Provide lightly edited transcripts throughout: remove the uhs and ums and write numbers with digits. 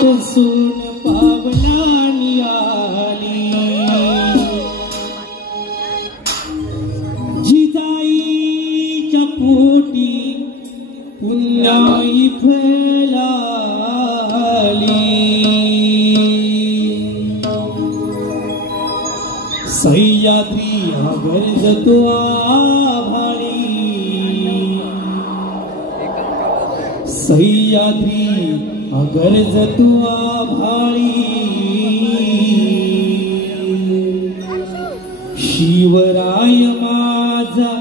सोन पावलानी आली जिजाईच्या पोटी पुन्हाई फैलाली सह्याद्री गरजतो आभाळी सह्याद्री गरजतो आभाळी शिवराय माझा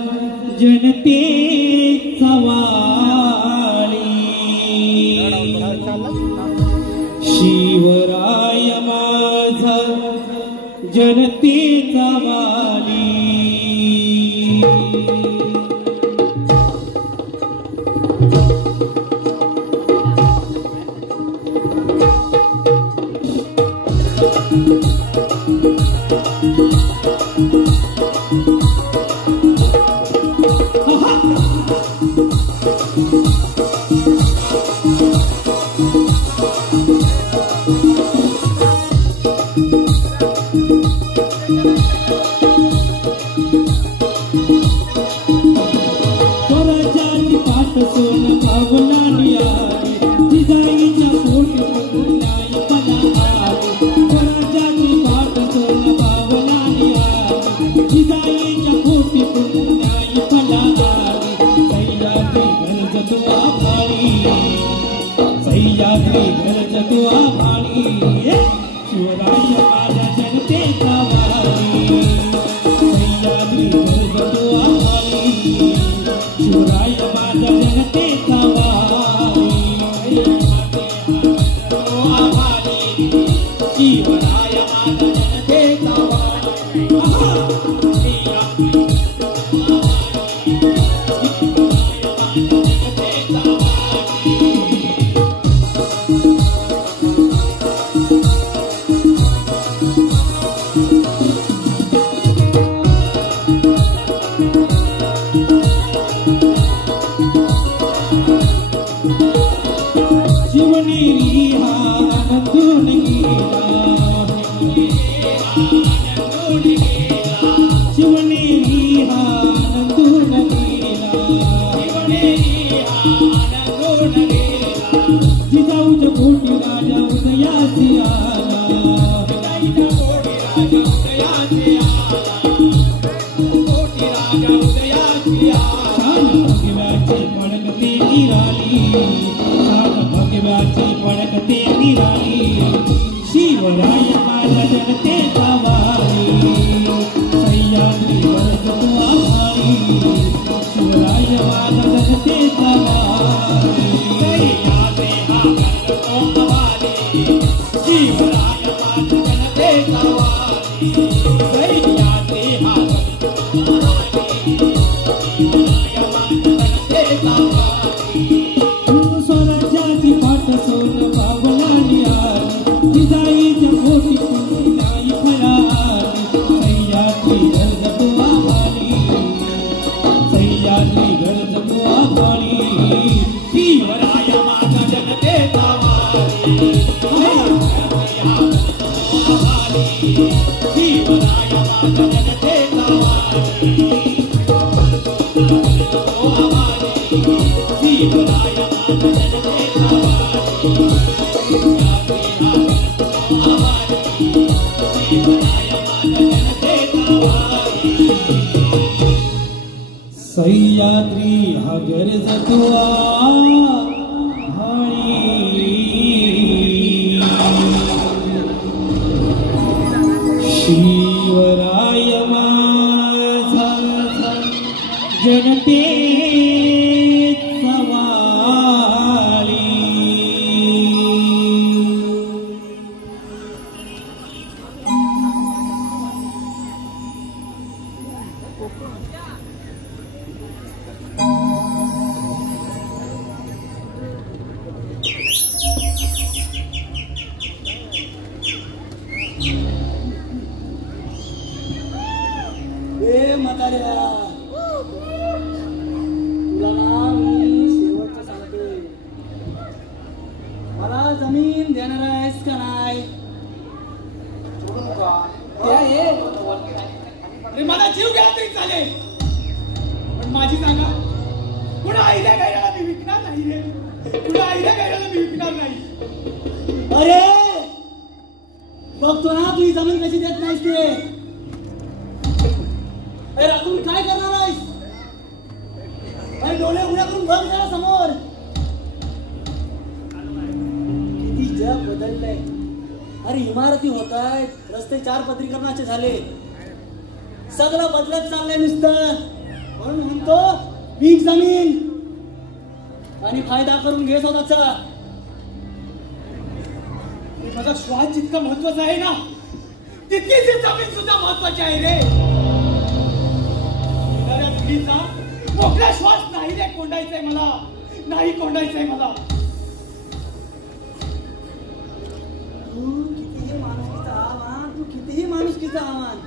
जनतेचा वाळी शिवराय माझा जनतेचा वाली सोन पावलानी आली जिजाईच्या पोटी पुन्हाई फैलाली स्वराज्याची पाठ सोन पावलानी आली जिजाईच्या पोटी पुन्हाई फैलाली सह्याद्री गरजतो आभाळी सह्याद्री गरजतो आभाळी शिवराय माझ्या जनतेचा वाली सह्याद्री गरजतो आभाळी शिवराय माझ्या जनतेचा वाली शिवराय माझ्या जनतेचा शिवनेरी हा आनंदून गेला शिवनेरी हा आनंदून गेला जिजाऊच्या पोटी राजा उदयासी आला भगव्याची पडकते निराली भगव्याची पडकते निराली शिवराय माझ्या जनतेचा वाली सह्याद्री गरजतो आभाळी शिवराय माझ्या जनतेचा वाली सह्याद्री गरजतो आभाळी शिवराय माझ्या जनतेचा वाली सह्याद्री गरजतो आभाळी शिवराय माझ्या जनतेचा वाली स्वराज्याची पाठ सोन पावलानी आली जिजाईच्या पोटी पुन्हाई फैलाली सह्याद्री गरजतो आभाळी सह्याद्री गरजतो आभाळी शिवराय माझ्या जनतेचा वाली शिवराय माझ्या जनतेचा वाली शिवराय माझ्या जनतेचा सह्याद्री हा गरजतो आभाळी शिवराय माझा जनतेचा वाली करणार आहेस का नाही? ते आहे अरे मला जीव गेला तरी चालेल, पण माझी जागा पुन्हा आईल्या गायला मी विकणार नाही रे. पुन्हा आईल्या गायला मी विकणार नाही. अरे बघतो ना तुझी जमीन कशी देत नाहीस ते. अरे राखून काय करणार आहेस? अरे डोळे उघड्या करून बघ जरा समोर. किती जग बदललंय. अरे इमारती होत आहेत, रस्ते 4 पदरीकरणाचे झाले, सगळं बदलत चाललंय नुसतं. म्हणून म्हणतो विक जमीन आणि फायदा करून घे स्वतःचा. माझा श्वास जितका महत्वाचा आहे ना, तितकीच ही जमीन सुद्धा महत्वाची आहे रे. येणाऱ्या पिढीचा मोकळा श्वास नाही रे कोंडायचाय मला, नाही कोंडायचंय मला. तू कितीही माणुसकीचा आव्हान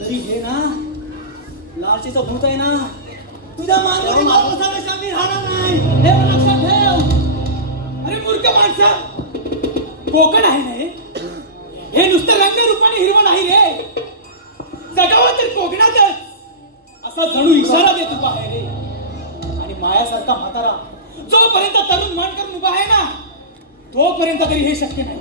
तरी हे ना लालचीचं भूत आहे ना, तुझ्या मानवी माणसापेक्षा मी राहणार नाही, हे लक्षात ठेव. अरे मूर्ख माणसा, कोकण आहे ना हे नुसतं रंगरूपाने हिरवं नाही रे. जगावं तर कोकणातच असा जणू इशारा देत उभा आहे रे. आणि मायासारखा म्हातारा जोपर्यंत तरुण मन करून उभा आहे ना, तोपर्यंत तरी हे शक्य नाही.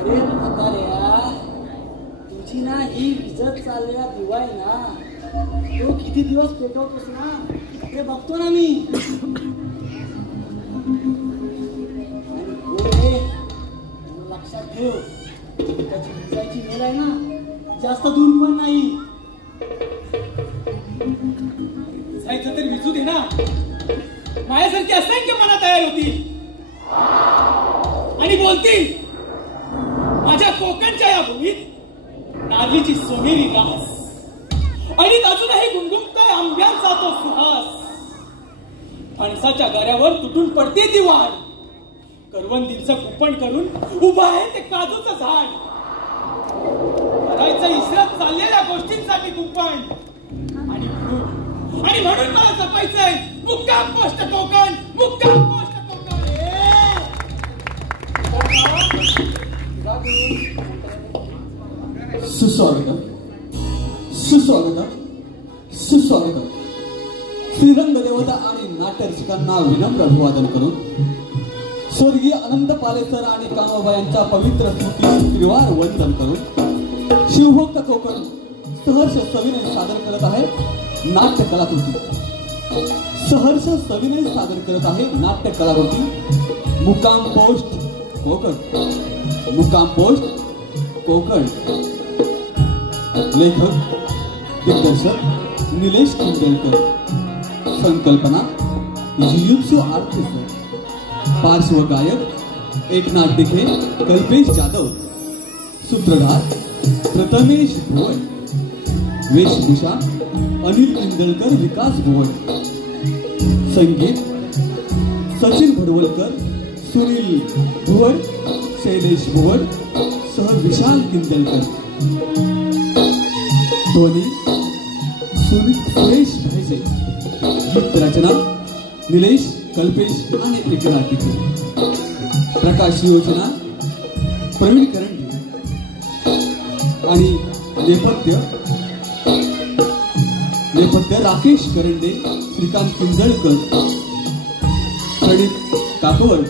अरे म्हाताऱ्या, तुझी ना ही विजत चाललेला दिवा आहे ना, तो किती दिवस पेटवतोस ना ते बघतो ना मी. आणि लक्षात ठेव, त्याची विजायची वेळ आहे ना जास्त दूर पण नाही. जायचं तर विजू दे ना. माझ्यासारखी असंख्य मना तयार होतील आणि बोलतील, माझ्या कोकणच्या या भूमीत नारळीची सोनेरी रास आणि अजूनही गुणगुणतोय आंब्यांचा तो सुहास. फणसाच्या गऱ्यावर तुटून पडते ती वाढ, करवंदीचं कुपण करून उभं आहे ते काजूचं झाड. करायचं इसरत चाललेल्या गोष्टींसाठी कुपण आणि म्हणून मला जपायचंय मुक्काम पोस्ट कोकण, मुक्काम पोस्ट कोकण. सुस्वागतम, सुस्वागतम, सुस्वागतम. श्रीरंग देवता आणि नाट्यरसिकांना विनम्र अभिवादन करून स्वर्गीय अनंत पालेसर आणि कान्होबा यांच्या पवित्र स्मृती त्रिवार वंदन करून शिवभक्त कोकण सहर्ष सविनय सादर करत आहे नाट्य कलाकृती. सहर्ष सविनय सादर करत आहे नाट्य कलाकृती मुक्काम पोस्ट कोकण. मुक्काम पोस्ट कोकण. लेखक दिग्दर्शक निलेश किंजळकर. संकल्पना युयुत्सु आर्टिस्ट. पार्श्वगायक एकनाथ दिघे, कल्पेश जाधव. सूत्रधार प्रथमेश भुवन. वेशभूषा अनिल किंजळकर, विकास भुवन. संगीत सचिन भडवलकर, सुनील भुवन, शैलेश भुवन सह विशाल किंजळकर. ध्वनी सुरेश भाईसे. गीत रचना निलेश, कल्पेश आणि एकनाथ दिघे. प्रकाश योजना प्रवीण करंडे आणि नेपथ्य राकेश करंडे, श्रीकांत किंजळकर, प्रणित काकवड.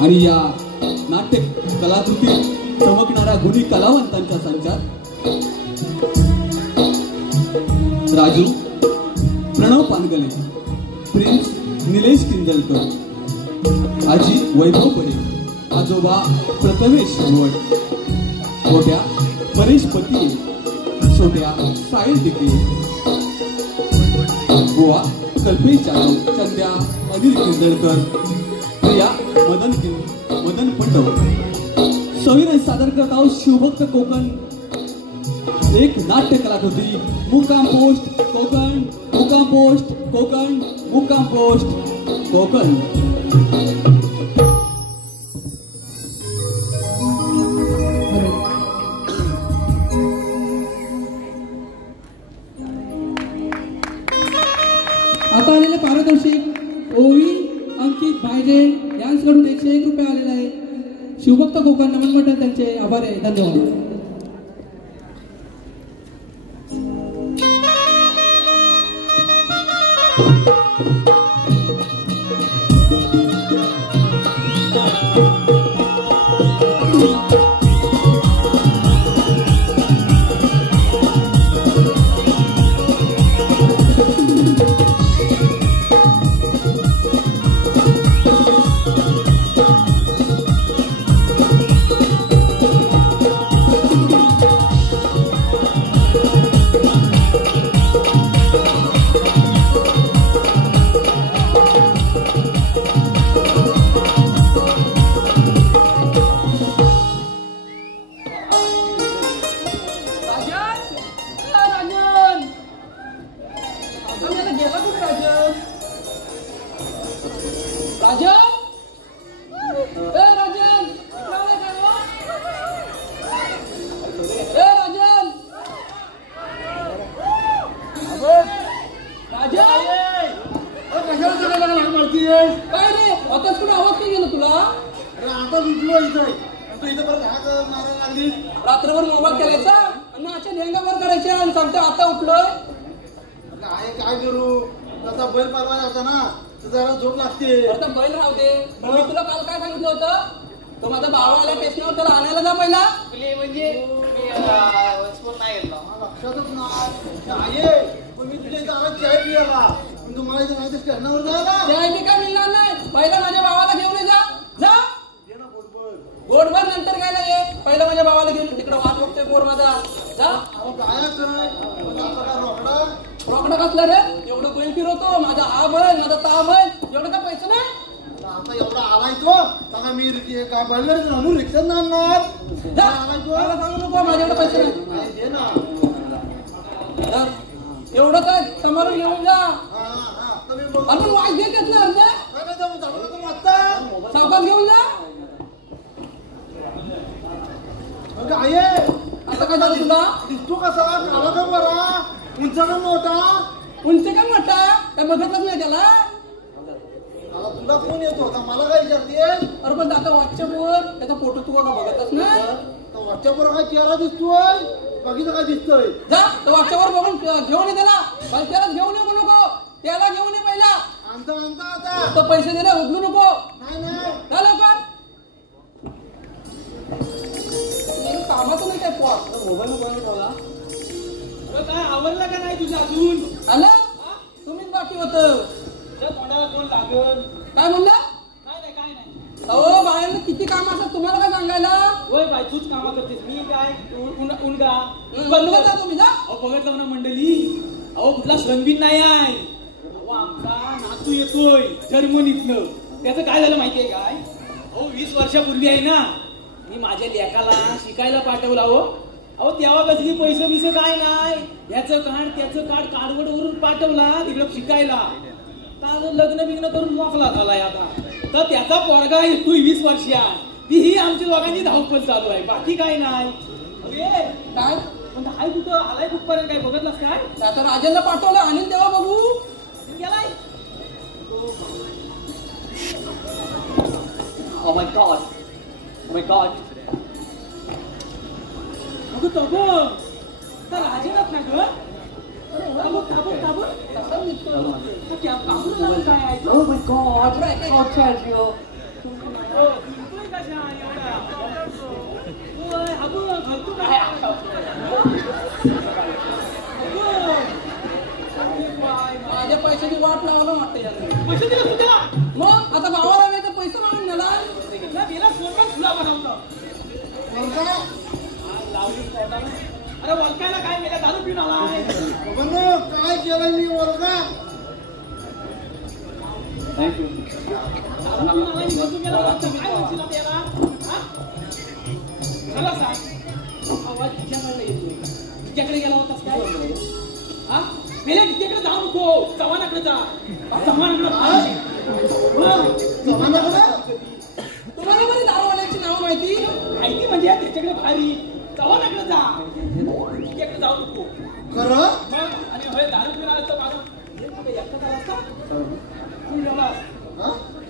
आणि या नाट्य कलाकृती चमकणाऱ्या गुणी कलावंतांचा संचार राजू प्रणव पानगले, प्रिन्स निलेश किंजळकर, आजी वैभव पडे, आजोबा प्रथमेश भुवन, मोठ्या परेश पती, छोट्या साहिल दिके, बुवा कल्पेश जाधव, चंद्या अनिल किंजळकर, प्रिया मदन पंडव. सविनय सादर करत आहोत शिवभक्त कोकण एक नाट्य कलाकृती मुक्काम पोस्ट कोकण. मुक्काम पोस्ट कोकण. मुक्काम पोस्ट कोकण. आता आलेले पारितोषिक ओवी अंकित भायजे यांच्याकडून 101 रुपये आलेले आहे. शिवभक्त कोकण नमन मंडळ त्यांचे आभार आहे. धन्यवाद. रात्रभर मोबाईल केलायचा आणि अशा लेंगावर करायचे आणि सांगते आता उठलोय. काय करू त्याचा बैल पालवा जाता ना तर जरा झोप लागते. आता बैल राहू दे. मी तुला काल काय सांगितलं होतं? तो माझा भाव आला स्टेशनवर त्याला आणायला जा पहिला. म्हणजे लक्षातच नाही. मी तुझ्या इथं आला चाय पियाला पण तुम्हाला इथं नाही स्टेशनवर जायला चाय बी काय मिळणार नाही. पहिला माझ्या भावाला घेऊन ये. जा गोडभर नंतर घ्यायला ये. पहिला माझ्या भावाला घेऊन तिकडे वाट बघतोय बोर माझा. जा रोकडा कसला रे? एवढं बैल फिरवतो. माझा हा बैल माझा ता बैल एवढं का पैसे नाही. आता एवढा आलाय तो सांगा मी काय बैल म्हणून रिक्षात आणणार सांगू नको माझ्याकडे पैसे नाही. दे ना एवढं काय समारोह घेऊन जा. आपण वाईट घेत घेतलं अर्ध सावकाश घेऊन जा. आता काय झालं तुला? दिसतो कसा काला का बरा उंच का मोठा. उंच का मोठा काय बघितलंच नाही त्याला. तुला कोण येतो होता मला काय विचारते. अरे पण आता व्हॉट्सअपवर त्याचा फोटो तू का बघतच नाही. व्हॉट्सअपवर काय चेहरा दिसतोय बाकीचं काय दिसतोय. जा तो व्हॉट्सअपवर बघून घेऊन ये त्याला. त्याला घेऊन येऊ नको. त्याला घेऊन ये पहिला. आणता आता तो पैसे दिले उचलू नको. नाही झालं पण कामाचं नाही काय मोबाईल ठेवला. काय आवडलं का नाही तुझं अजून? आला तुम्हीच बाकी होत. तोंडाला कोण लागल? काय म्हणला? काय नाही. अहो बाहेर किती काम असतात तुम्हाला काय सांगायला. होय बाई तूच कामा करतेस. मी काय उनगा बंद जा तुम्ही जा. अहो बघितलं ना मंडळी. अहो कुठला श्रमबीन नाही आहे. अहो आमचा नातू येतोय जर्मनीतनं. त्याचं काय झालं माहितीये काय? अहो 20 वर्षापूर्वी आहे ना मी माझ्या लेकाला शिकायला पाठवलं. अहो तेव्हा कसली पैसे बिसे काय नाही. याचं काढ त्याचं काढ काढवडवरून पाठवला तिकडं शिकायला. लग्न बिग्न करून मोकला झालाय आता. तर त्याचा पोरगा येतोय 20 वर्षा. ही आमच्या लोकांची धावपळ चालू आहे. बाकी काय नाही. काय पण हाय कुठं आलाय कुठपर्यंत काय बघतलास काय? आता राजांना पाठवलं आणि तेव्हा बघू गेलाय. Oh my God. Oh my God. अगं तगं तर राजेनाथ ना ग. Oh my God. I'll tell you. माझ्या पैशाची वाट लावायला वाटते यांनी. पैसे दिले तुझ्या मग आता भावाला नाही तर पैसे मागून नेला. गेला सोडून तुला बनवलं. अरे वलकायला काय केलं? दारू पिऊन आलाय. काय केलं मी वर्गा. Thank you. दारू पिऊन आलाय निघून गेला. काय म्हणशील आपल्याला? मला सांग आवाज तिच्याकडे येतोय. तिच्याकडे गेला होतास काय? हा मेल्या तिच्याकडे जाऊ नको. चव्हाणाकडे जा. चव्हाणाकडे तुम्हाला बरी दारूवाल्याची नाव माहिती माहिती म्हणजे त्याच्याकडे भारी. चव्हाणाकडे जा. तिच्याकडे जाऊ नको. खरं मग आणि दारू पिऊन आला तर माझं एकटा झाला असता. हा?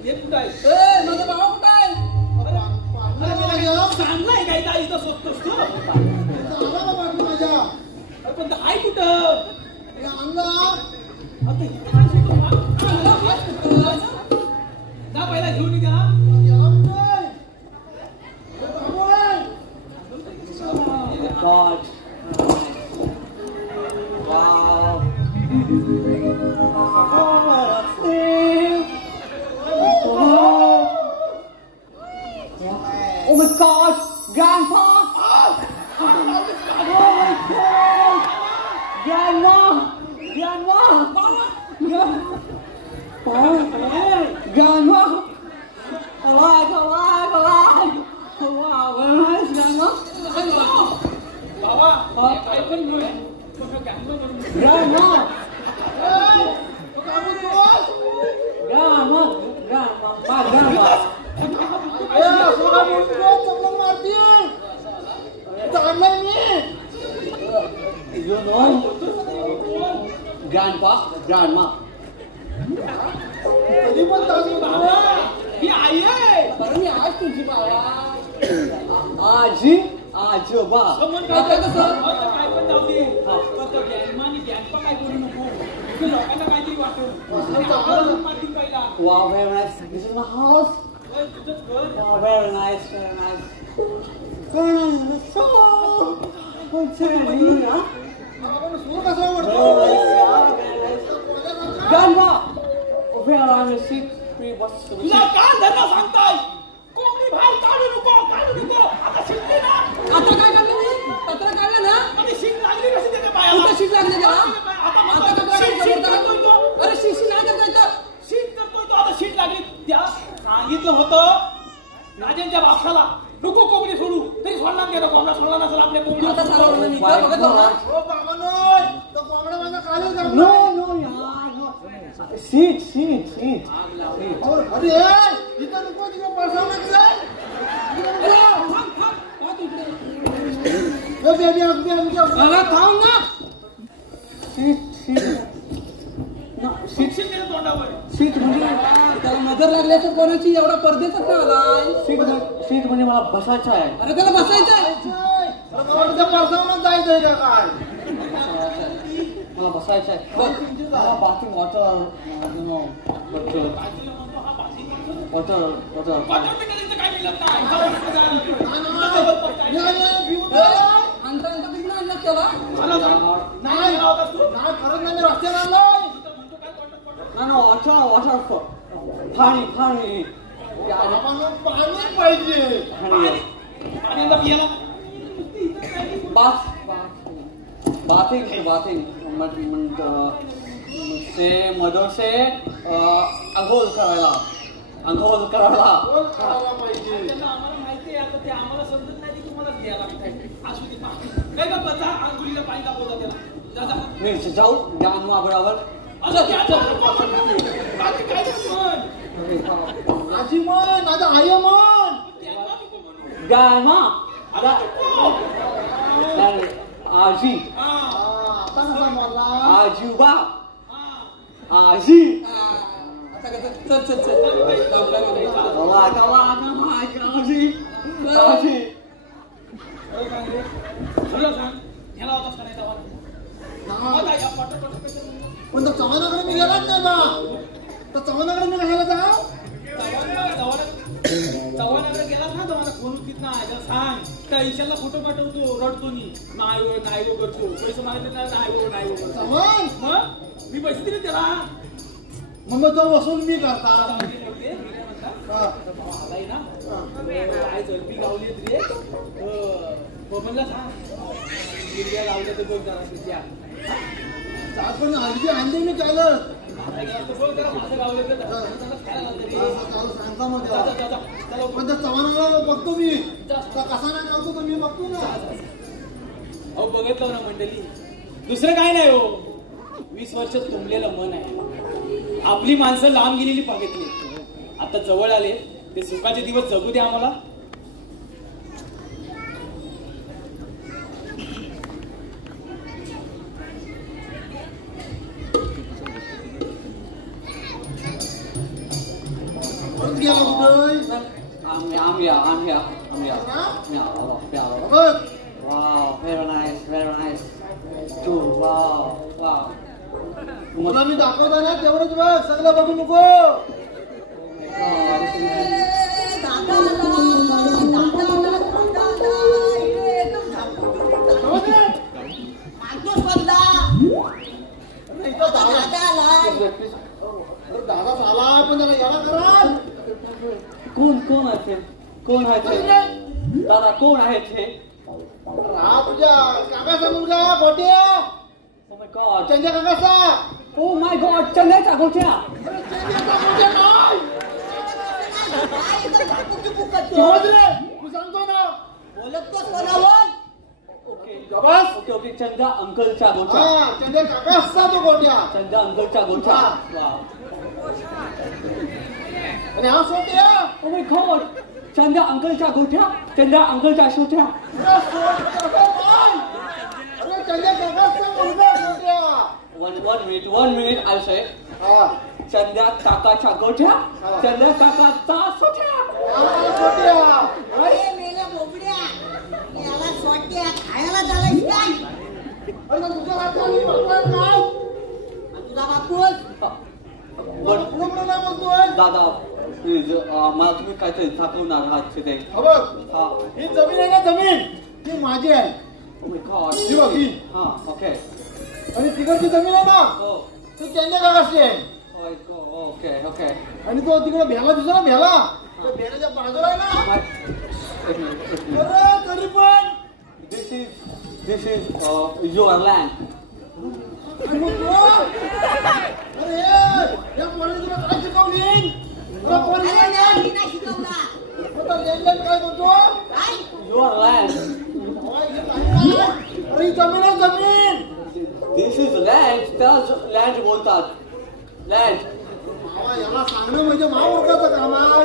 हे कुठं आहे ए माझा भावा कुठं आहे? चांगलाय काय ताई इथं स्वतःच तू माझ्या पण हाय कुठं आणला आता इथं काय शिकतो जा पहिला घेऊन घ्या God. Wow. Oh my God, Grandpa! Oh my God! Grandma! Grandma! Grandma! Alive! Alive! Alive! Wow, very nice, Grandma. बाबा काय पण म्हण Grandma! Grandma! Grandma! My grandma! You know? Grandpa, grandma. ही आई आहे बरं मी आज तुझी बाबा आजी, आजोबा. समोर काय पण जाऊ दे फक्त गॅनमा आणि गॅनपा काय करू नको इथे लोकांना काहीतरी वाटतं माती पहिला Wow, very nice. This is my house. तुझंच घर Wow, very nice, very nice. Very nice. So, I'm telling you, huh? Very nice, yeah, very nice. Grandma! Where are the seat? Free bus to the तुला seat. काय धरणं सांगताय कोंबडी बाहेर काढू नको आता शिकली ना आता काय काढलं मी पत्र काढलं ना आणि शीट लागली कशी त्याच्या पायाला कुठं शीट लागली त्याला आता आता काय शीट करतोय तो अरे शिशी नाही करता येतं शीट करतोय तो आता शीट लागली त्या सांगितलं होतं राजांच्या बापशाला नको कोंबडी सोडू तरी सोडला गेला कोंबडा सोडला नसेल आपल्या कोंबडी आता चालवलं मी इथं बघत होता No, no, yeah, no. Seat, seat, seat. मला थांब ना Seat, seat. No, seat, शिक्षण दिलं तोंडावर seat म्हणजे त्याला नजर लागली तर कोणाची एवढा परदेशात नाही आलाय सीट म्हणजे मला बसायचं आहे. अरे त्याला बसायचंय जायचंय का काय मला बसायचं आहे. मला बाथरूम वॉटर वॉटर वॉटर वाटावरती काय मिळत नाही अंतर अंतर कुठून आणलं त्याला मला सांग नाही गेला होतास तू नाही खरंच नाही मी रस्त्याला आलोय म्हणतो काय तोंडात No, वॉटर वॉटर पाणी पाणी आम्हाला पाणी पाहिजे पाणी पाण्याचा पियाला बाथिंग से मदरसे आंघोळ करायला बोल करायला पाहिजे त्यांना आम्हाला माहिती आहे आता ते आम्हाला समजत नाही की तुम्हाला घ्यायला लागतंय असू दे पाणी काय का बचा अंगुलीला पाणी दाखवता त्याला जा जा मी जाऊ ग्रांडमा बरोबर. असं त्याचं बाकी काय म्हण आजी म्हण आता आई म्हण त्यांना नको म्हणू ग्रांडमा आता नको आजी आता कसा म्हणला आजोबा आजी आता कसं चल चल चल आजी आजी खरं सांग ह्याला होतास का नाही तेव्हा आता या पटापट पण तो चव्हाणाकडे मी गेलाच नाही बा तर चव्हाणाकडे मी कशाला जाऊ चव्हाणाकडे गेलास ना चव्हाणा फोन उचित नाही त्याला सांग त्या ईशाला फोटो पाठवतो रडतो नाही हो करतो पैसे मागितले नाही हो चव्हाण मग मी पैसे दिले त्याला मग तो वसूल मी करता हा. आलाय ना काय जलबी गावली रे बबनला सांग गिरव्या लावल्या तर बघ जरा त्या पण आजी आणली मी चालत बघ जरा माझं गावले तर खायला सांगता मग पण त्या चव्हाणाला बघतो मी कसा नाही जातो मी बघतो ना अहो बघितलं ना मंडळी दुसरं काय नाही हो 20 वर्ष तुंबलेलं मन आहे आपली माणसं लांब गेलेली बघितली आता जवळ आले ते सुखाचे दिवस जगू दे आम्हाला परत गेला कुठं I'm here. बघ Wow, very nice. Too, wow. तुला मी दाखवता ना तेवढंच बघ सगळं बघू नको दादा झाला पण त्याला याला करा कोण आहे ते दादा कोण आहे ते हा तुझ्या काकाचा मुलगा गोट्या Oh my god. त्यांच्या काकाचा Oh my god, चंद्याचा गोट्या. तू सांगतो ना ओके चंदा अंकलचा गोट्या. हा त्यांच्या काकाचा तो गोट्या चंदा अंकलचा गोट्या. Wow. आणि हा सोट्या Oh my god, चंदा अंकलचा गोट्या. चंदा अंकलचा छोट्या. अरे त्यांच्या काकाचा मुलगा गोट्या One minute, I'll say. हा चंद्या काकाच्या गोट्या. चंद्या काकाचा छोट्या. गोट्या अरे मेल्या बोबड्या याला सोट्या खायला झालाय काय अरे तुझ्या हाताने बघतात काय तुझा बापूस कुठं नाही बोलतोय दादा प्लीज मला तुम्ही काहीतरी दाखवणार आहात तिथे. हा बघ हा. ही जमीन आहे ना जमीन ती माझी आहे Oh my god. ही बघ ही हा ओके. आणि तिकडची जमीन आहे ना Oh. ती त्यांच्या काकाची आहे ओके. आणि तो तिकडे भेला दिसला ना भेला तो भेलाच्या बाजूला आहे ना अरे तरी पण This is your land. आणि मग तो अरे या पोराने तुला काय शिकवली तुला पोरी अरे नाही मी नाही शिकवला आता लेन काय बोलतो काय Your land. अरे ही जमीन आहे जमीन This is land. त्याला land बोलतात. Land. याला सांगणं म्हणजे महामूर्खाचं काम आहे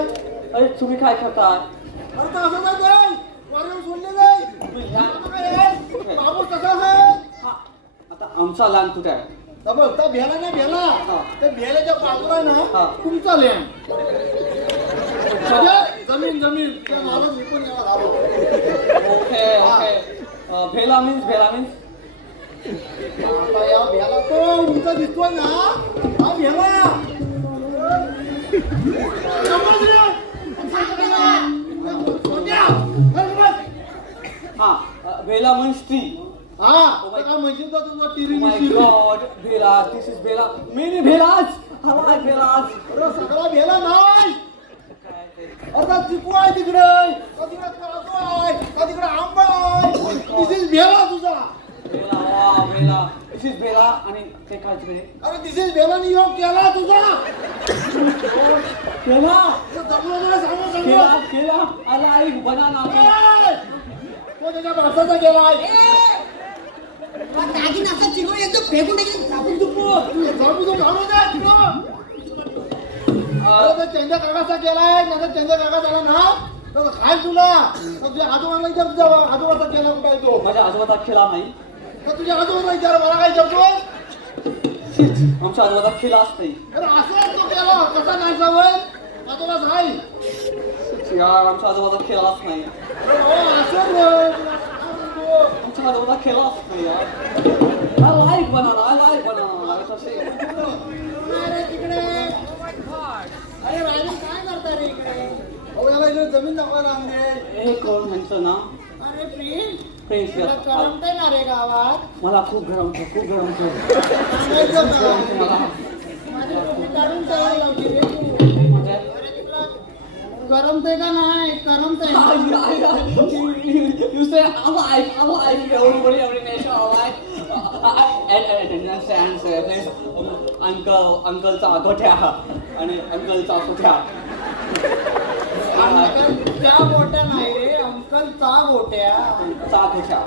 अरे तुम्ही काय करता? अरे तर असं काय जाईल वारीवर सोडले जाईल बाबू कसा आहे हा. आता आमचा land कुठे आहे? बघ त्या भेला ना भेला त्या भेल्याच्या बाजूला आहे हा. ना तुमचा लँड जमीन त्या नावात विकून घ्यावा झालो ओके. भेला means आता या भेला तो उंचा दिसतोय ना हा भेला हा. भेला means tree. हा काय म्हणशील तर तुझा टिरी Oh my god, Bela, this is Bela. Many Belas. I like Belas. अरे सगळा भेला नाही आता चिकू आहे तिकडे का तिकडे काजू आहे का तिकडे आंबा आहे दिस इज भेला तुझा Bela, wow, Bela. This is Bela आणि ते काय तिकडे? अरे दिस इज भेला योग केला तुझा Bela. जमलं सांगू Bela, I like banana. तो त्याच्या भाषाचा गेलाय दागिन असं चिकून येतो फेकून टाकेल साबून तुपू जाऊ तो घालू दे तिकडं अरे तो चंद्या काकाचा गेलाय नाही चंद्या काका झाला ना तर खाय तुला तुझ्या आजोबाला विचार तुझ्या आजोबाचा गेला काय तो माझ्या आजोबाचा खेळा नाही. तर तुझ्या आजोबाला विचार मला काय विचारतो आमच्या आजोबाचा खेळाच नाही. अरे असं तो गेला कसा नाही जावं आजोबाच आहे यार आमच्या आजोबाचा खेळाच नाही. असं आमच्या आजोबाचा खेळाच नाही यार. I like banana. It's a shame. अरे तिकडे अरे राजू काय करता रे इकडे याला इकडे जमीन दाखवायला आणले हे कोण म्हणतं ना? अरे प्रिन्स Prince, तुला करमतंय ना रे गावात मला खूप गरम होतं. सांगायचं का? मला माझी टोपी काढून तयार लावली रे तू म्हणजे अरे तिकडं करमतंय का नाही करमतंय You say I'm like every nation alive. Understands please अंकलचा गोठ्या आणि अंकलचा कुठ्या. अंकलच्या गोट्या नाही रे अंकलचा गोट्या चा गोठ्या.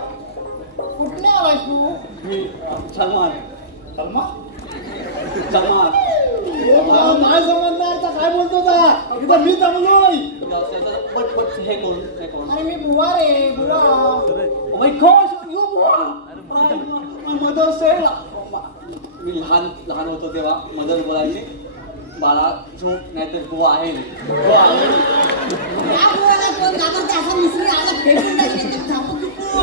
कुठले आलाय तू मी सलमान. नाही समजणार तर काय बोलतो का इथं मी जमलोय But हे कोण? अरे मी बुवा रे बुवा Oh my gosh, you won! My mother said. मी लहान होतो तेव्हा मदर बोलायची बाळा झोप नाहीतर बुवा आहे या गोळ्याला कोण घाबरते असा मिसरी आला फेकून टाकले ते झापू चुकून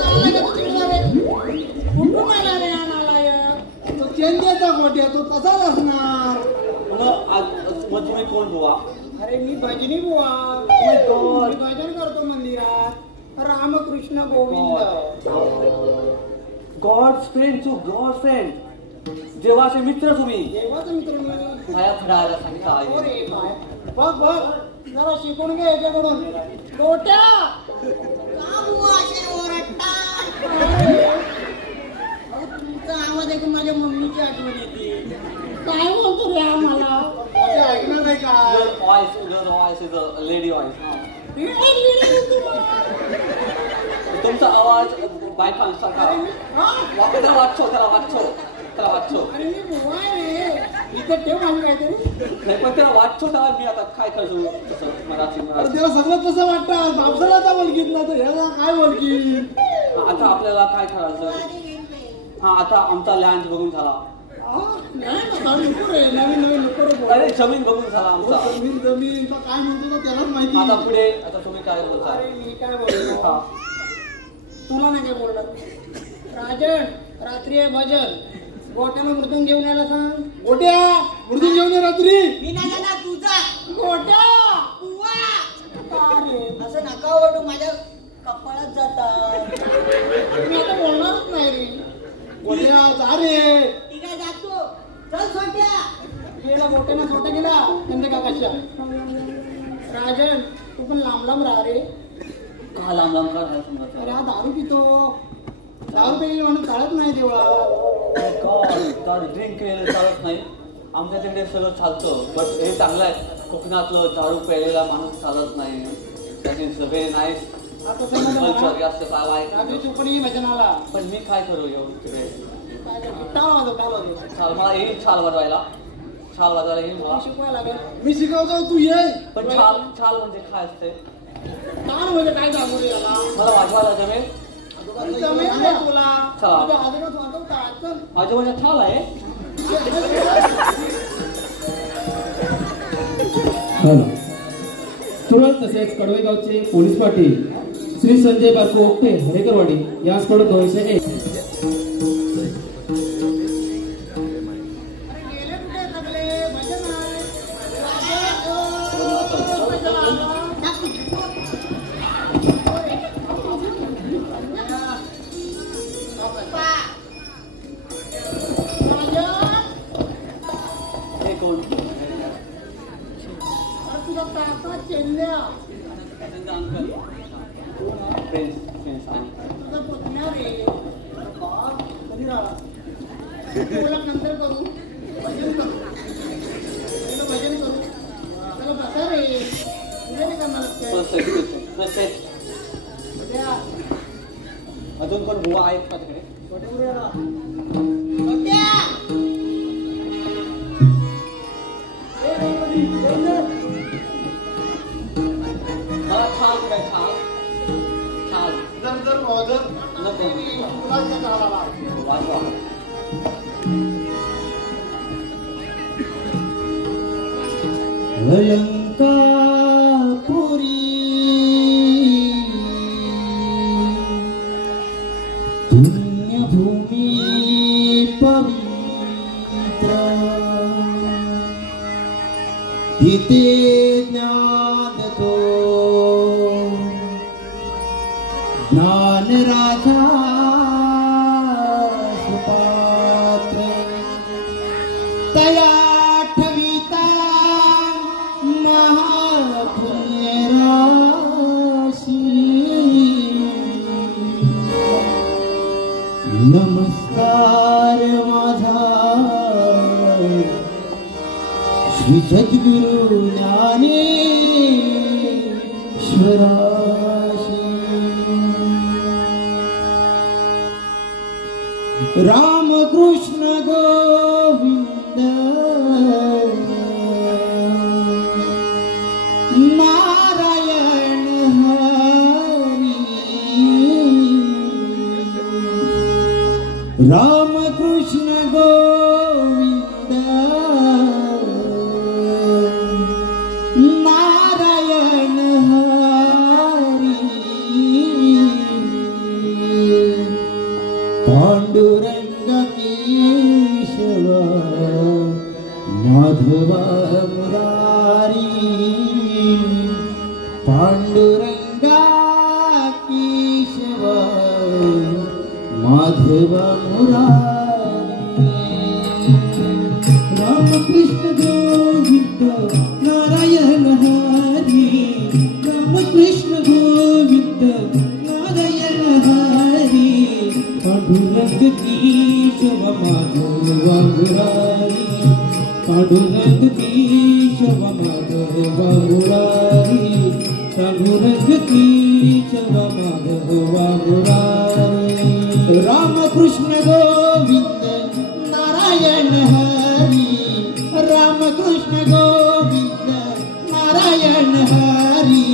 आला का तिकडे रे कुठून आला रे नालायक तो चेंद्याचा गोट्या तो तसाच असणार. मग तुम्ही कोण बुवा? अरे मी भजनी बुवा. मी भजन करतो मंदिरात. Ramkrishna Govind. God's friend to god friend. देवाचे मित्र तुम्ही. देवाचा मित्र मी. पाया खडायला सांगता हो रे बाय. बघ बघ जरा शिकून घे याच्याकडून. गोट्या का बुवा असे ओरडता तुमचा आवाज ऐकून माझ्या मम्मीची आठवण येते. काय बोलतो रे आम्हाला ते ऐकणार नाही का? Voice is a lady voice. तुमचा आवाज बायकांसारखा. त्याला वाचो त्याला वाचो त्याला वाचो. अरे मी बुवा आहे रे. इथं ठेव माझी काहीतरी. नाही पण त्याला वाचो त्याला मी आता काय करू तसं मराठी अरे त्याला सगळं कसं वाटतं. बापसाला बोलकीत ना तर ह्याला काय बोलकीत. आता आपल्याला काय करायचं. हा आता आमचा लँड बघून झाला. नवीन नवीन नको. अरे जमीन बघून झाला आमचा. जमीन जमीन तर काय म्हणतो तो त्यालाच माहिती. आता पुढे आता तुम्ही काय बोलता. अरे मी काय बोलतो हा तुला नाही काय बोलणार. राजन रात्री आहे भजन. गोट्याला मृदून घेऊन यायला सांग. गोट्या मृदून घेऊन ये रात्री. मी नाही जाणार तुझा गोट्या बुवा का रे? असं नका ओरडू माझ्या कपाळात जातात. मी आता बोलणारच नाही रे. गोट्या जा रे. ठीक आहे जातो. चल सोट्या गेला गोट्यानं छोटा गेला त्यांच्या काकाच्या. राजन तू पण लांब लांब राहा रे. का लांब लांब का राहायला समजा. अरे हा दारू पितो. दारू पेली म्हणून चालत नाही देवळात. ड्रिंक केलेलं चालत नाही. आमच्या तिकडे सगळं चालतं. बट हे चांगलं आहे कोकणातलं दारू प्यायलेला माणूस चालत नाही. दॅट इज व्हेरी नाईस आता कल्चर. जास्त काय आहे रात्री तू पण ये भजनाला. पण मी काय करू येऊ तिकडे. टाळ वाजव. छाल मला येईल छाल वाजवायला. छाल वाजवायला येईल मला. शिकवायला लागेल. मी शिकवतो तू ये. पण छाल छाल म्हणजे काय असते. टाळ म्हणजे काय सांगू रे याला. मला वाजवायला जमेल. जमेल रे तुला. चला. तुझ्या आजोबाच वाजवता. चल. माझ्या म्हणजे छाल आहे. तुरंत तसेच कडवेगावचे पोलीस पाटील श्री संजय बारको ओक्टे हरेकरवाडी यांच्याकडून 201. गेले कुठे सगळे. भजन आहे. हे कोण. तुझा काका चेंद्या. अंकल फ्रेंड्स फ्रेंड्स आहे. तुझा पुतण्या रे. बाप कधी राहा. तुला नंतर करू. भजन करू. पहिलं भजन करू. त्याला बसा रे. तुझ्या नाही करणार काय. उद्या. अजून कोण बुवा आहेत का तिकडे. छोटे मुलीला. सोट्या मला छाल काय छाल छाल जर नको वाजवा. अलंकापुरी पुण्यभूमी पवित्र तिथे ज्ञान तो ज्ञान राजा सुपात्र तया ठविता महापुण्यराशी नमस्कार माझा श्री सद्गुरु ज्ञानेश्वराशी. रामकृष्ण गोविंद नारायण हरी. रामकृष्ण गोविंद माधवा मुरारी पांडुरंगा केशव माधवा मुरारी रामकृष्ण गोविंद नारायण हरी रामकृष्ण गोविंद नारायण हरी पांडुरंग केशव माधवा मुरारी पांडुरंग केशव माधवा मुरारी पांडुरंग केशव माधवा मुरारी रामकृष्ण गोविंद नारायण हरी रामकृष्ण गोविंद नारायण हरी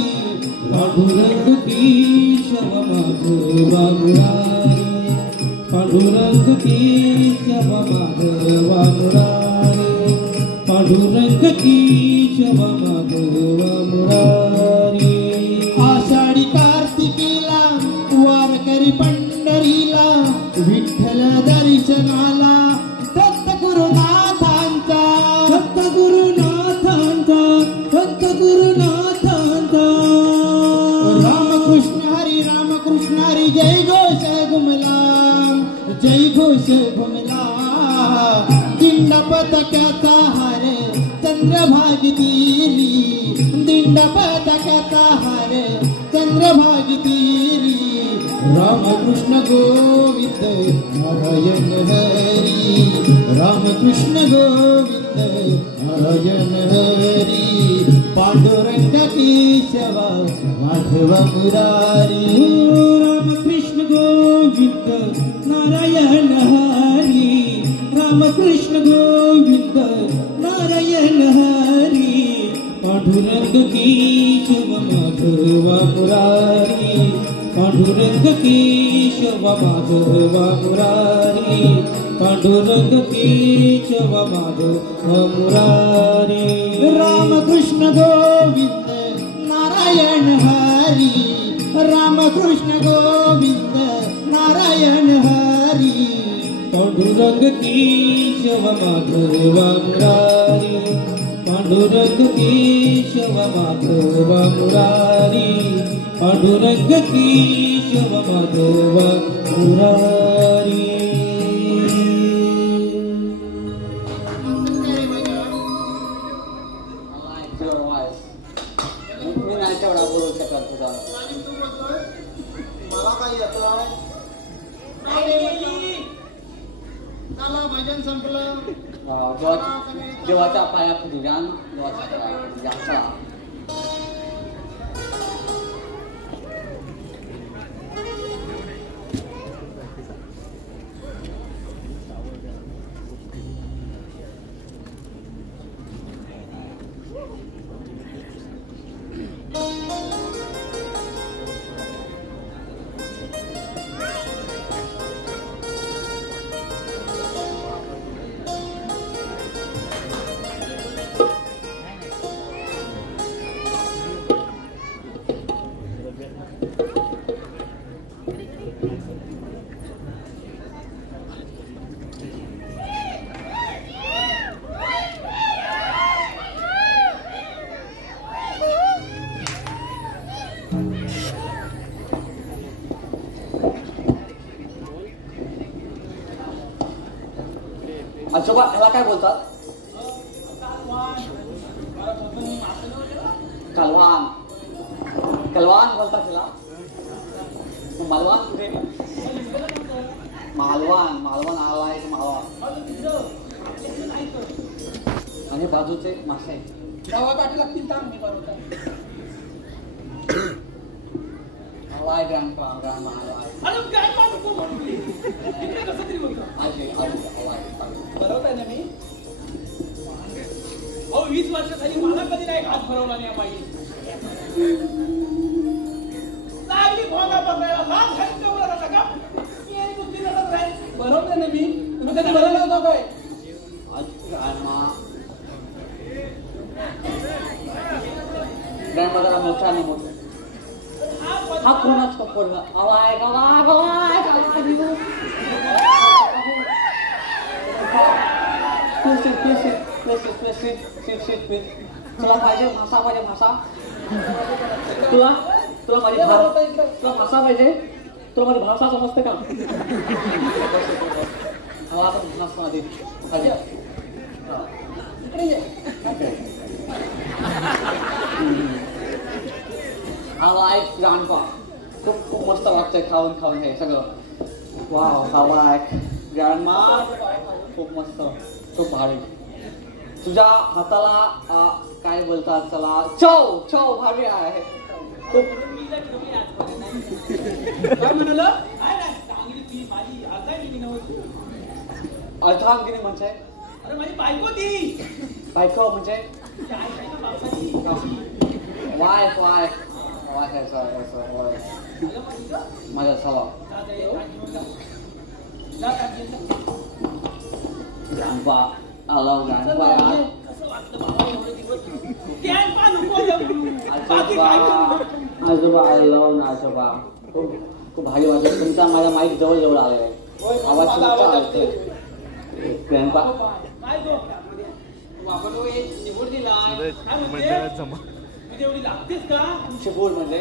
पांडुरंग केशव माधवा मुरारी पांडुरंग केशव माधवा मुरारी पांडुरंग केशव माधवा मुरारी आषाढी कार्तिकीला वारकरी पंढरीला विठ्ठल दर्शनाला दत्त गुरुनाथांचा दत्त गुरुनाथांचा दत्त गुरुनाथांचा रामकृष्ण हरी जय घोष घुमला जय घोष घुमला दिंड पताक्याचा हार चंद्रभागी तीरी दिंड पताक्याचा हार चंद्रभागी तीरी रामकृष्ण गोविंद नारायण हरी रामकृष्ण गोविंद नारायण हरी पांडुरंग केशव माधवा मुरारी रामकृष्ण गोविंद नारायण हरी रामकृष्ण गोविंद नारायण हरी पांडुरंग केशव माधवा मुरारी पांडुरंग केशव माधवा मुरारी पांडुरंग केशव माधवा मुरारी रामकृष्ण गोविंद नारायण हरी रामकृष्ण गोविंद नारायण हरी पांडुरंग केशव माधवा मुरारी पांडुरंग केशव माधवा मुरारी पांडुरंग केशव माधवा मुरारी मी नाही तेवढा बोलू शकत तुझा मला काय येतंय चला भजन संपलं देवाच्या पाया पुजान देवाच्या पाया याचा आजोबा ह्याला काय बोलतात कलवान कलवान बोलतात त्याला मालवान कुठे मालवान मालवान आला आहे मालवान आणि बाजूचे मासे गावा काठी लागतील ताम मी बरोबर आलाय ग्रँडपा ग्रँडमा आलाय अरे काय नको म्हणून इकडे कसं तरी बोलतो आजे आलाय बरोबर आहे ना मी अहो 20 वर्ष झाली मला कधी नाही घास भरवला नाही बाई लागली भोगा पकडायला लाज घालते बोला का मी आणि बुद्धी लढत राहील बरोबर आहे ना मी तुम्ही कधी भरवला होता काय आज ग्रँडमा ग्रँडमा जरा मोठा ना मोठा हा कोणाच पकडला आलाय आलाय आलाय आलाय प्लीज तुला पाहिजे भाषा पाहिजे भाषा तुला तुला माझी तुला भाषा पाहिजे तुला माझी भाषा समजते का हवा आता भाषा आधी I like grandpa. खूप मस्त वाटतंय खाऊन खाऊन हे सगळं वाव I like grandma. खूप मस्त खूप भारी तुझ्या हाताला काय बोलतात चला चव चव भारी आहे खूप काय म्हणाला अर्धांगिनी म्हणजे अरे माझी बायको ती बायको म्हणजे वाईफ माझ्या चला grandpa hello grandpa यार आजोबा आजोबा खूप भारी वाटत तुमचा माझ्या माईक जवळ जवळ आलेला आहे आवाज तुमचा ऐकतोय ग्रँडपा एवढी लागतेच का चिपूड म्हणजे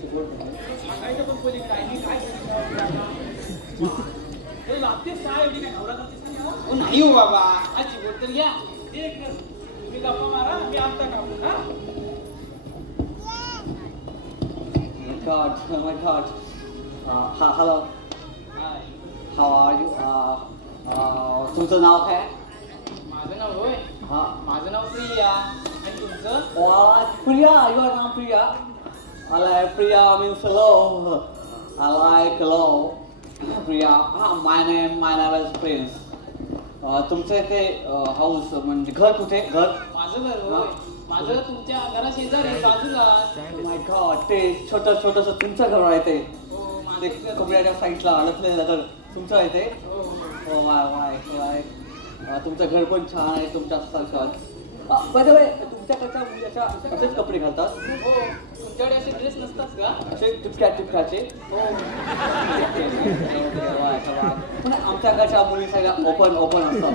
सांगायचं पण कोणी काय लागतेच काय एवढी काय नवरा करतेस नाही हो बाबा आजची बोल तर घ्या तुम्ही गप्पा मारा मी आमचा काम my god hello how are you तुमचं नाव काय माझं नाव होय माझं नाव प्रिया आणि तुमचं Priya your name Priya I like Priya means hello I like hello Priya my name is Prince तुमचं ते हाऊस म्हणजे घर कुठे घर माझं घर होय माझं तुमच्या घरा शेजारी बाजूला माय गॉड ते छोटस तुमचं घर आहे ते कपड्याच्या साईडला अडकलेलं घर तुमचं आहे ते हो माय तुमचं घर पण छान आहे तुमच्या सारखं बाय द वे तुमच्याकडच्या मुलीच्या असेच कपडे घालतात हो तुमच्याकडे असे ड्रेस नसतात का असे टिपक्याचे हो पण आमच्याकडच्या मुली सगळ्या ओपन असतात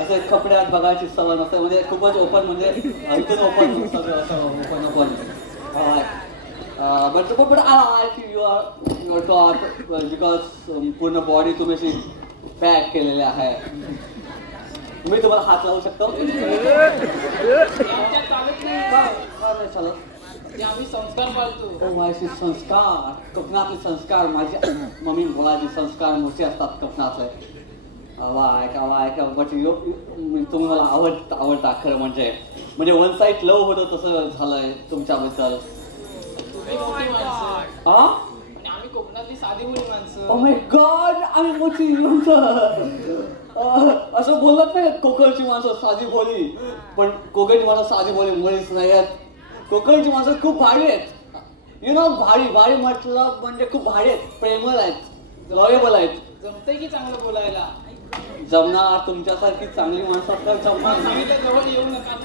असं कपड्यात बघायची सवय नसते म्हणजे खूपच ओपन म्हणजे इथून ओपन सगळं असं open but I like your top because पूर्ण बॉडी तुम्ही अशी पॅक केलेली आहे मी तुम्हाला हात लावू शकतो ते आम्ही संस्कार पाळतो माझे संस्कार कोकणातले संस्कार माझ्या मम्मी बोलायचे संस्कार मोठे असतात कोकणातले बट तुम्ही मला आवडता खरं म्हणजे वन साईड लव होतं तसं झालंय तुमच्याबद्दल तुम्ही मोठी माणसं आणि आम्ही कोकणातली साधी बोली माणसं ओ माय गॉड आम्ही मोठी माणसं असं बोलत नाही कोकणची माणसं साधी बोली पण कोकणची माणसं साधी बोली मुळीच नाही आहेत कोकणची माणसं खूप भारी आहेत यु नो भारी म्हटलं म्हणजे खूप भारी आहेत प्रेमळ आहेत लॉयबल आहेत जमतंय की चांगलं बोलायला जमणार तुमच्यासारखी चांगली माणसं असल्यावर जमणार सांगितलं जवळ येऊ नका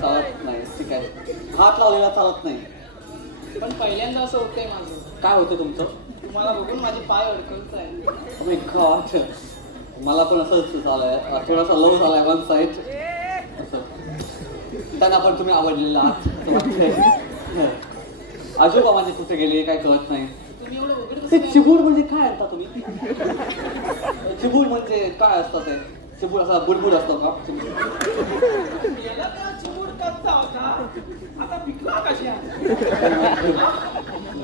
चालत नाही ठीक आहे हात लावलेला चालत नाही पण पहिल्यांदा असं होतंय माझं काय होतं तुमचं तुम्हाला बघून माझे पाय अडकलत आहे ओ माय गॉड मला पण असंच झालंय थोडासा लव झालाय वन साईड असं त्यांना पण तुम्ही आवडलेला आहात आजोबा माझे कुठे गेले काय कळत नाही तुम्ही एवढं उघड ते चिबूड म्हणजे काय आणता तुम्ही चिबूड म्हणजे काय असतं ते चिबूड असा बुडबुड असतो का आता पिकला कशा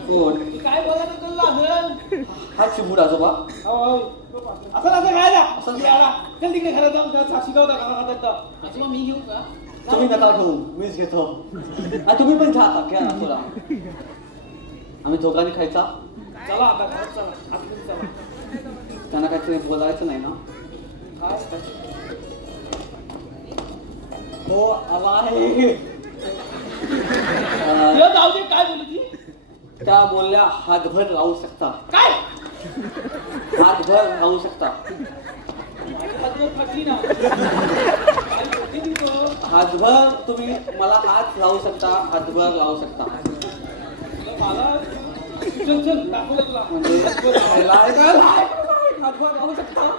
कोण काय बोलायला लागल हा चिबूड आजोबा असं काय चल तिकडे घरात जाऊन शिकवता आजोबा मी घेऊ का तुम्ही नका घेऊ मीच घेतो तुम्ही पण घ्या घ्या ना थोडा आम्ही दोघांनी खायचा चला आता घरात चला आतमध्ये चला त्यांना काहीतरी बोलायचं नाही ना हो आहे जाऊ दे काय बोलली ती त्या बोलल्या हातभर लावू शकता काय हातभर लावू शकता फाटली ना हातभर तुम्ही मला हात लावू शकता हातभर लावू शकता मला चल दाखवलं तुला म्हणजे हातभर लावू शकता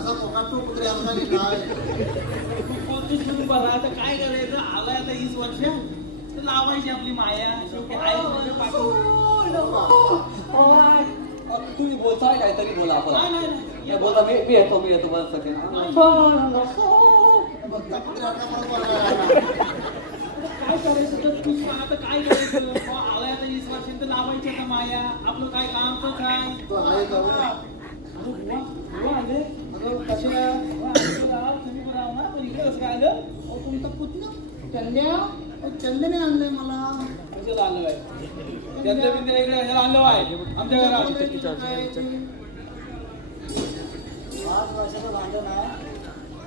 असा मोठा तो कुत्रे आमचा काय कोणतीच म्हणून बघा आता काय करायचं आलाय आता 20 वर्ष तर लावायची आपली माया शेवटी आई वगैरे पाठवून तुम्ही बोलताय काहीतरी बोला आपण नाही, नाही, नाही. नाही, बोलता मी येतो बरं सगळे काय करायचं तर तू सांग आता काय करायचं आलाय आता 20 वर्ष तर लावायची आता माया आपलं काय काम तर काय तो आहे का बुवा आले कशा तुम्ही पण आहो ना पण इकडे कसं काय आलं तुमचा पुतणा चंद्या चंद्याने आणलंय मला कशाला आलं आहे त्यांच्या बिंदीला इकडे कशाला आणलं आहे आमच्या घरात 5 वर्षाचं भांडण आहे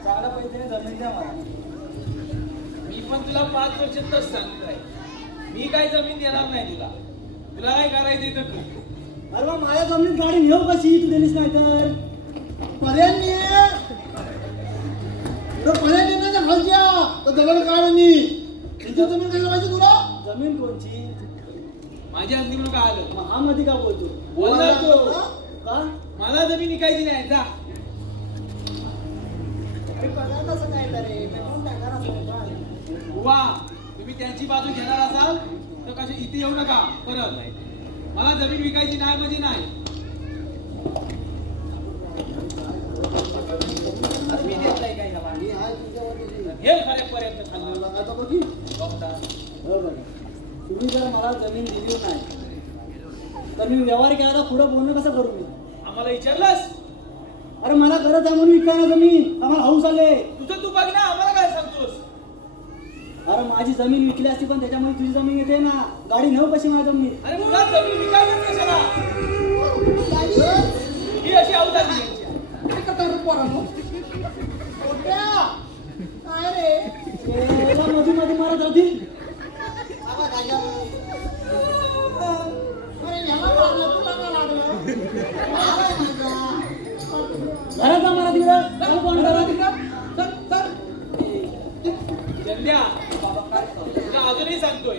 चांगल्या पैशाने जमीन द्या मला मी पण तुला 5 वर्षातच सांगत आहे मी काय जमीन देणार नाही तुला तुला काय करायचं तर कर अरे मग माझ्या जमिनीत गाडी नेऊ कशी तू दिलीस नाही तर पर्याय नाही खालच्या तर दगड काढणी तुझी जमीन काय पाहिजे तुला जमीन कोणची माझ्या अगदी म्हणून काय आलं मग हा मध्ये का बोलतो बोलला तो का मला जमीन विकायची नाही जा अरे बघा तसं काय तरी पेट्रोल टाकणार असं का बुवा तुम्ही त्यांची बाजू घेणार असाल तर कसे इथे येऊ नका परत मला जमीन विकायची नाही म्हणजे नाही मी देत नाही काही ना मी आहे तुझ्यावर हे खऱ्यापर्यंत खाल्लं आता बघी बरोबर तुम्ही जर मला जमीन दिली नाही तर मी व्यवहार केला तर पुढं बोलणं कसं करू मी आम्हाला विचारलंस अरे मला गरज आहे म्हणून विकायला जमीन आम्हाला हाऊस आले तुझं तू बघ ना आम्हाला काय सांगतोस अरे माझी जमीन विकली असती पण त्याच्यामुळे तुझी जमीन येते ना गाडी नेऊ कशी माझी जमीन अरे मुळात जमीन विकायलाच कशाला ही अशी अवतारी यांची आहे. काय करता रे पोरांनो? काय रे याला मध्ये मारत राहतील बाबा काय अरे याला लागलं तुला का लागलं घरात जा मारा तिकडं चल कोण घरात चल चल जंद्या तुला अजूनही सांगतोय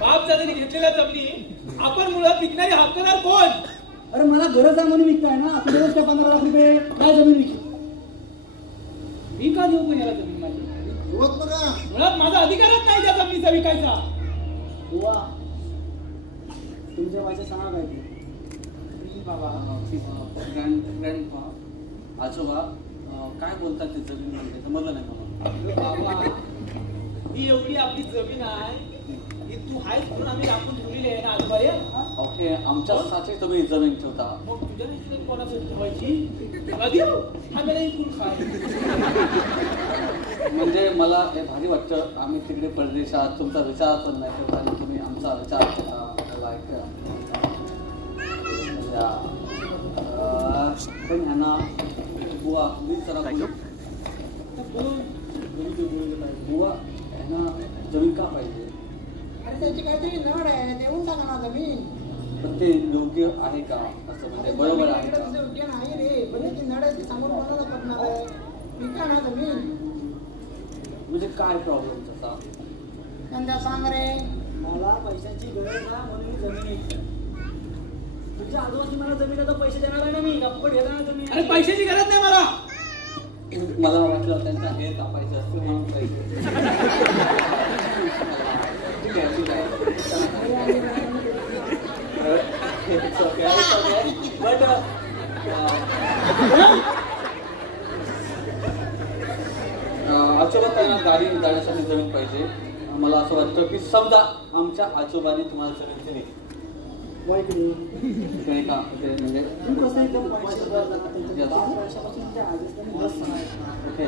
बाप दादाने घेतलेल्या जमिनी आपण मुळात विकणारे हक्कदार कोण अरे मला गरज आहे म्हणून विकताय ना तुझ्या गोष्ट 15 लाख रुपये काय जमीन विकली मी का देऊ पण याला जमीन माझी होत बघा मुळात माझा अधिकारच नाही त्या जमिनीचा विकायचा बुवा तुमच्या व्हायचं सांगा काय ते बाबा आजोबा काय बोलतात ते जमीन म्हणजे समजलं नाही मला अरे बाबा ही एवढी आपली जमीन आहे ही तू आहेस म्हणून आम्ही राखून ठेवलेली आहे ना आजोबा हे? ओके आमच्यासाठी तुम्ही जमीन ठेवता मग तुझ्या नाही कोणासाठी ठेवायची तुला देऊ आम्हाला इकडून काय म्हणजे मला हे भारी वाटतं आम्ही तिकडे परदेशात तुमचा विचार पण नाही ठेवता आणि तुम्ही आमचा विचार पण ह्यांना बुवा मी जरा बुवा ह्यांना जमीन का पाहिजे अरे त्याची काहीतरी नड आहे देऊन टाका ना जमीन पण ते योग्य आहे का असं म्हणजे बरोबर आहे का योग्य नाही रे पण त्याची नड आहे ती समोर कोणाला पडणार आहे विका ना जमीन म्हणजे काय प्रॉब्लेम तसा त्यांना सांग रे मला पैशाची गरज आहे म्हणून मी जमीन विकतो तुझ्या आजोबाची मला जमीन आता पैसे देणार आहे ना मी का फुकट घेणार ना जमीन अरे पैशाची गरज नाही मला मला वाटलं त्यांचा हे कापायचं असतं म्हणून पैसे ठीक आहे ठीक आहे बट आजोबा त्यांना गाडी जाण्यासाठी जमीन पाहिजे मला असं वाटतं की समजा आमच्या आजोबाने तुम्हाला जमीन दिली इकडे का ते म्हणजे कसं एकदम पैसे Yes. 5 वर्षापासून त्या आजोबांनी ओके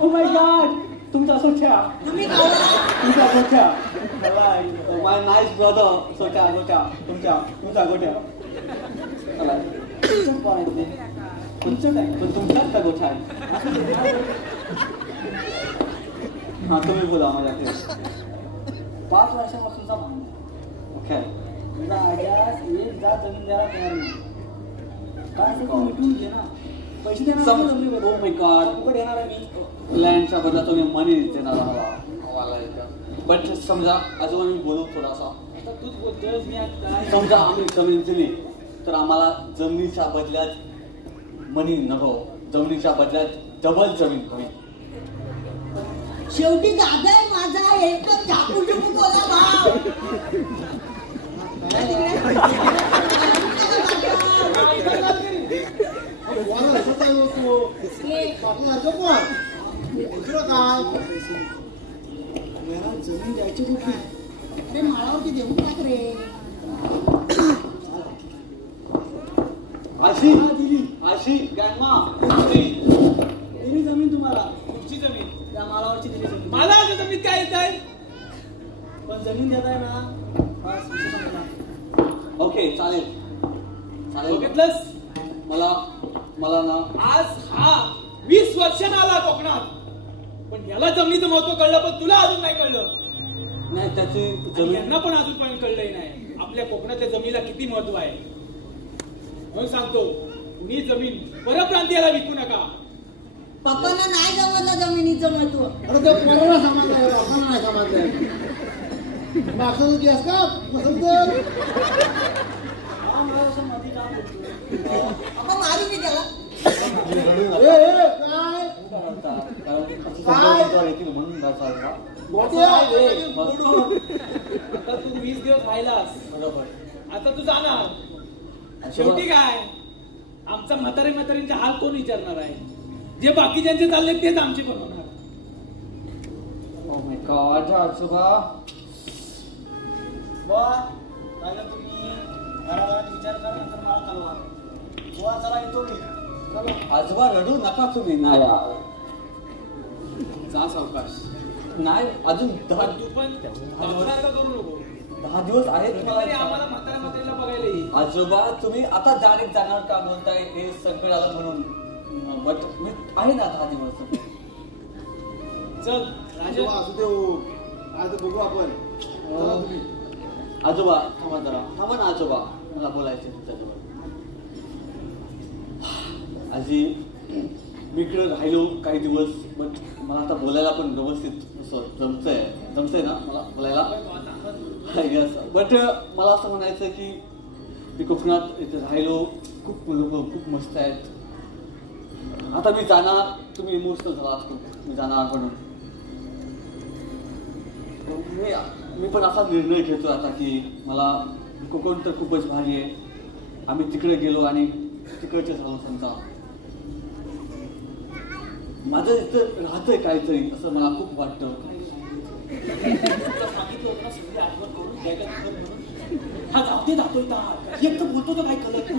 ओ माय गॉड तुमचा सोच्या तुमचा गोठ्या माय नाईस ब्रदर सोट्या गोट्या तुमचा गोट्या चला तुमचं काय पण तुमच्याच का गोठा आहे हा तुम्ही बोला माझ्याकडे 5 वर्षापासूनचा भांडण ओके तुझा आजास एक जा जमीन द्यायला तयार नाही काय असं तू मिटून घे ना पैसे देणार सम नाही जमिनीवर. ओ माय गॉड फुकट येणार आहे मी लँडच्या बदला तुम्ही मनी देणार आम्हाला बट समजा आजोबा मी बोलू थोडासा आता तूच बोलतोस मी आता काय समजा आम्ही जमीन दिली तर आम्हाला जमिनीच्या बदल्यात मनी नको, जमिनीच्या बदल्यात डबल जमीन होईल. शेवटी दादा माझा एक तर चाकू चुकू बोला भाव. जमीन द्यायची कुठली? अरे माळावरती देऊन टाक रे. अशी अशी ग्रँडमा दिली जमीन तुम्हाला. तुमची जमीन त्या मालावरची दिली जमीन. मला आता जमीन काय येत आहे? पण जमीन देताय ना, बस विषय संपला. ओके चालेल चालेल. बघितलंस, मला ना आज हा 20 वर्षांना आला कोकणात, पण याला जमिनीचं महत्व कळलं, पण तुला अजून नाही कळलं. नाही त्याची आणि जमीन यांना पण अजूनपर्यंत कळलंही नाही आपल्या कोकणातल्या जमिनीला किती महत्व आहे. म्हणून सांगतो, कुणी जमीन परप्रांतीयाला विकू नका. पप्पांना नाही जमवलं जमिनीचं महत्व. अरे ते कोणाला समजलंय, आपण नाही समजलंय. मागचं तू केस का पसंत कर. हा मला असं मध्ये काम होतं. आपण मारू मी त्याला. काय कारण येतील म्हणून बसायचा. आता तू 20 दिवस राहिलास, बरोबर. आता तू जाणार. शेवटी काय, आमचा म्हाताऱ्यांचे हाल कोण विचारणार आहे? जे बाकीच्यांचे चालले तेच आमचे पण होणार. ओ माय गॉड आजोबा. राहिलं तुम्ही घराघरात विचार करा, नंतर मला कळवा. बुवा चला येतो मी. चला. आजोबा रडू नका तुम्ही. नाही यार. जा सावकाश. नाही अजून तू पण दवाखान्याला करू नको. 10 दिवस आहेत कधीतरी आम्हाला म्हाताऱ्याला बघायला येईल. आजोबा तुम्ही आता डायरेक्ट जाणार का बोलताय? हे संकट आलं म्हणून. बट मी आहे ना 10 दिवस. चल राजा. असू देऊ. आज बघू आपण. चला तुम्ही. आजोबा थांबा जरा. थांबा ना आजोबा, मला बोलायचं तुमच्याजवळ. आजी मी इकडे राहिलो काही दिवस, बट मला आता बोलायला पण व्यवस्थित जमतंय ना मला बोलायला. यस. बट मला असं म्हणायचं की मी कोकणात इथे राहिलो, खूप लोक खूप मस्त आहेत. आता मी जाणार, तुम्ही इमोशनल झालात खूप, मी जाणार म्हणून. मी पण असा निर्णय घेतो आता की मला कोकण तर खूपच भारी आहे. आम्ही तिकडे गेलो आणि तिकडचे झालो समजा. माझं इथं राहतंय काहीतरी असं मला खूप वाटतं. सांगितलं होतं ना, सगळी आठवण करून द्यायला म्हणून. हा जाते जातोय एक तर बोलतो तर काय कळत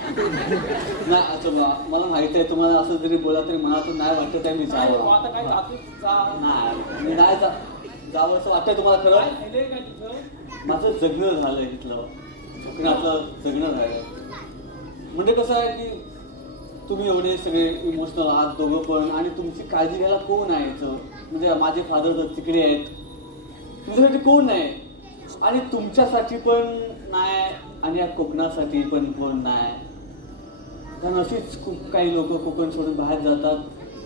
नाही आजोबा, मला माहिती आहे तुम्हाला असं जरी बोला तरी मला तर नाही वाटत आहे मी जावं. आता काय जातोय जा. नाही मी नाही जावं असं वाटतंय तुम्हाला खरं. राहिले काय तुझं? माझं जगणं झालंय इथलं, कोकणातलं जगणं झालं. म्हणजे कसं आहे की तुम्ही एवढे सगळे इमोशनल आहात दोघं पण, आणि तुमची काळजी घ्यायला कोण आहे याचं? म्हणजे माझे फादर तर तिकडे आहेत, तुमच्यासाठी कोण नाही, आणि तुमच्यासाठी पण नाही, आणि या कोकणासाठी पण कोण नाही. कारण अशीच खूप काही लोक कोकण सोडून बाहेर जातात,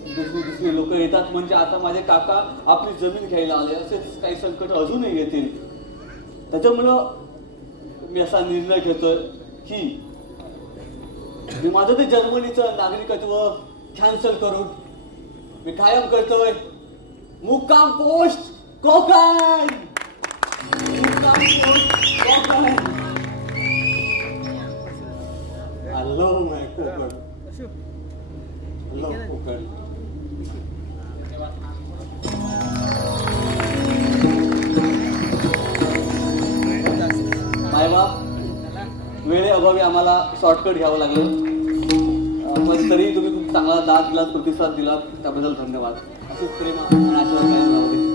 दुसरी लोक येतात. म्हणजे आता माझे काका आपली जमीन घ्यायला आले, असेच काही संकट अजूनही येतील. त्याच्यामुळं मी असा निर्णय घेतोय की मी माझं ते जर्मनीचं नागरिकत्व कॅन्सल करून मी कायम करतोय मुक्काम पोस्ट कोकण. मुक्काम post Konkan. I love my Konkan. I love Konkan. मायबाप वेळेअभावी आम्हाला शॉर्टकट घ्यावं लागलं, पण तरी तुम्ही खूप चांगला दाद दिलात, प्रतिसाद दिलात, त्याबद्दल धन्यवाद. अशीच प्रेम आणि आशीर्वाद कायम राहू दे.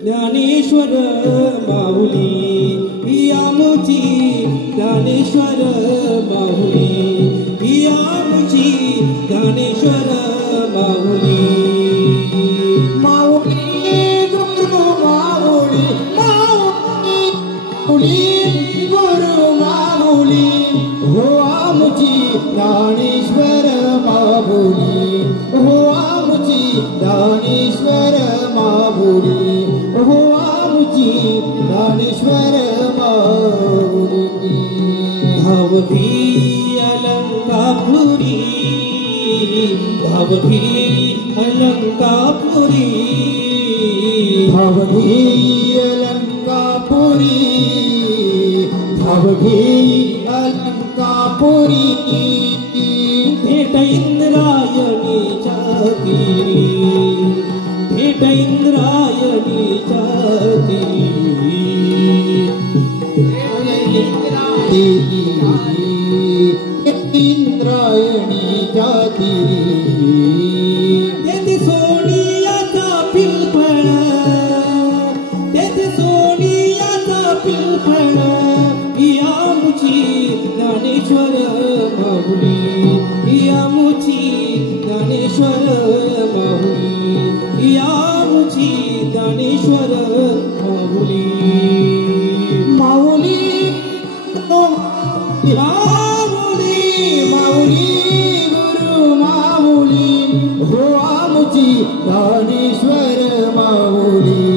ज्ञानेश्वर माऊली आमची ज्ञानेश्वर माऊली आमची ज्ञानेश्वर माऊली माऊली गुरु माऊली माऊली गुरु माऊली हो आमची ज्ञानेश्वर माऊली हो आमची ज्ञानेश्वर माऊली हो आमची ज्ञानेश्वर माऊली धावती अलंकापुरी धावती अलंकापुरी धावती अलंकापुरी धावती अलंकापुरी भेट इंद्रायणीच्या तीरी भेट इंद्रायणीच्या तीरी इंद्रायणीच्या तीरी तेथे सोनियाचा पिलफळ तेथे सोनियाचा पिलफळ आमची ज्ञानेश्वर माऊली आमची ज्ञानेश्वर माऊली आमची ज्ञानेश्वर माऊली माऊली माऊली माऊली गुरु माऊली हो आमची ज्ञानेश्वर माऊली